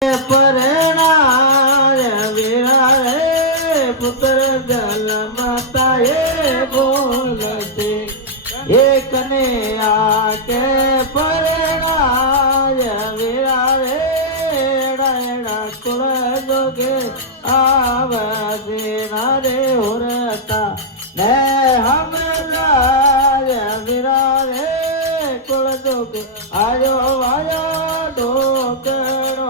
પરણાર વીરા રે પુત્ર જલ માતાએ બોલશે એકને આકે પરણાર વીરા રે એડા કુળ જોગે આવશે નારે હોરતા ને હમલાર વીરા રે કુળ જોગે આયો આયો ઢોકણો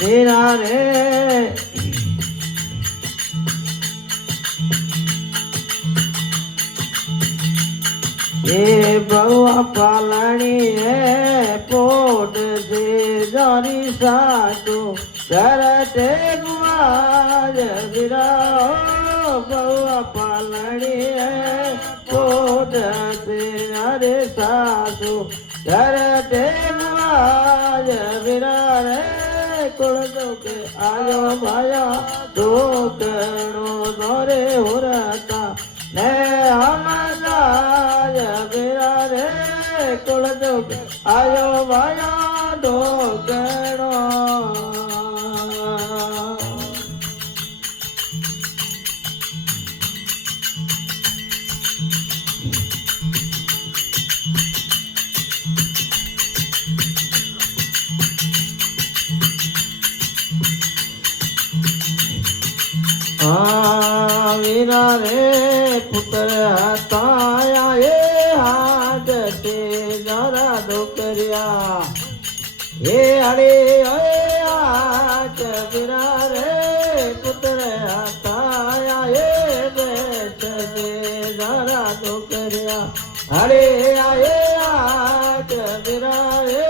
વીરા રે એ બહુ પાલણી હે પોટ છે જારી સાધુ કરતે ગુવાજ વીરા બહુ પાલણી હે પોટ છે અરે સાધુ કરતે ગુવાજ વીરા રે કુળ જોગે આયો ભાયા ઢોકણો દોરે હોરતા ને હમલાય વીરા રે કુળ જોગે આયો ભાયા ઢોકણો વીરા રે પુત્ર હતા એ હાથ તે જરા ડોકરિયા હે અરે હાથ વીરા રે પુત્ર હતા એ બેઠ તે જરા ડોકરિયા અરે હાથ વીરા રે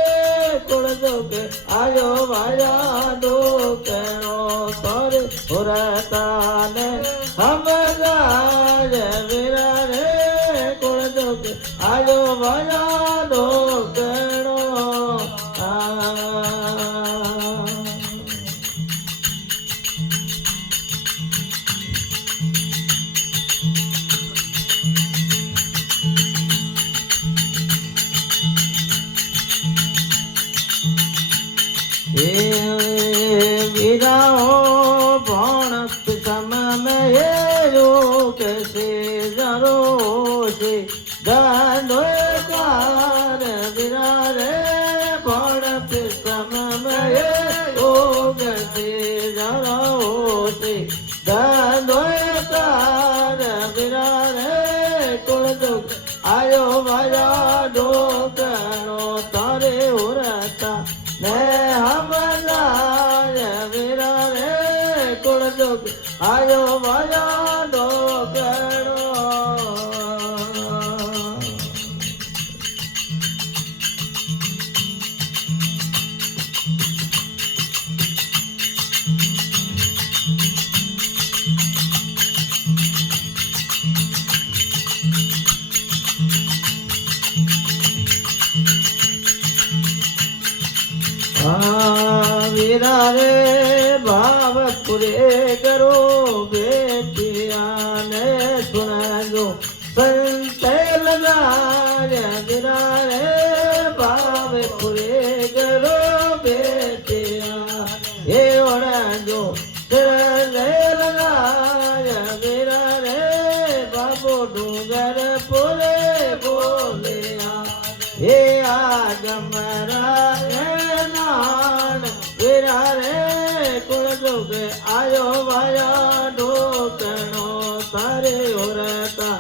કુળ જોગે આયો વાયા ડોકણો તોરે હોરતા ને હમલાય વીરા રે કુળ જોગે આયો વાયા ડોકણો वीरा भण सम में योग से जरो से गानो कार वीरा रे भण सम में योग से जरो से गानो कार वीरा रे कुल दुख आयो वाया ढोकणो तारे होरता ने हमलाय वीरा रे कुल दुख आयो वाया ढोकणो वीरा रे भाव पूरे करो बेटिया ने सुनो संत लगाय वीरा रे भाव पूरे करो बेटिया ये ओढ़ा जो लगाय वीरा रे बाबू डूंगर पूरे बोलिया ये आगमरा वीरा रे कुल जोगे आयो वाया ढोकणो तारे होरता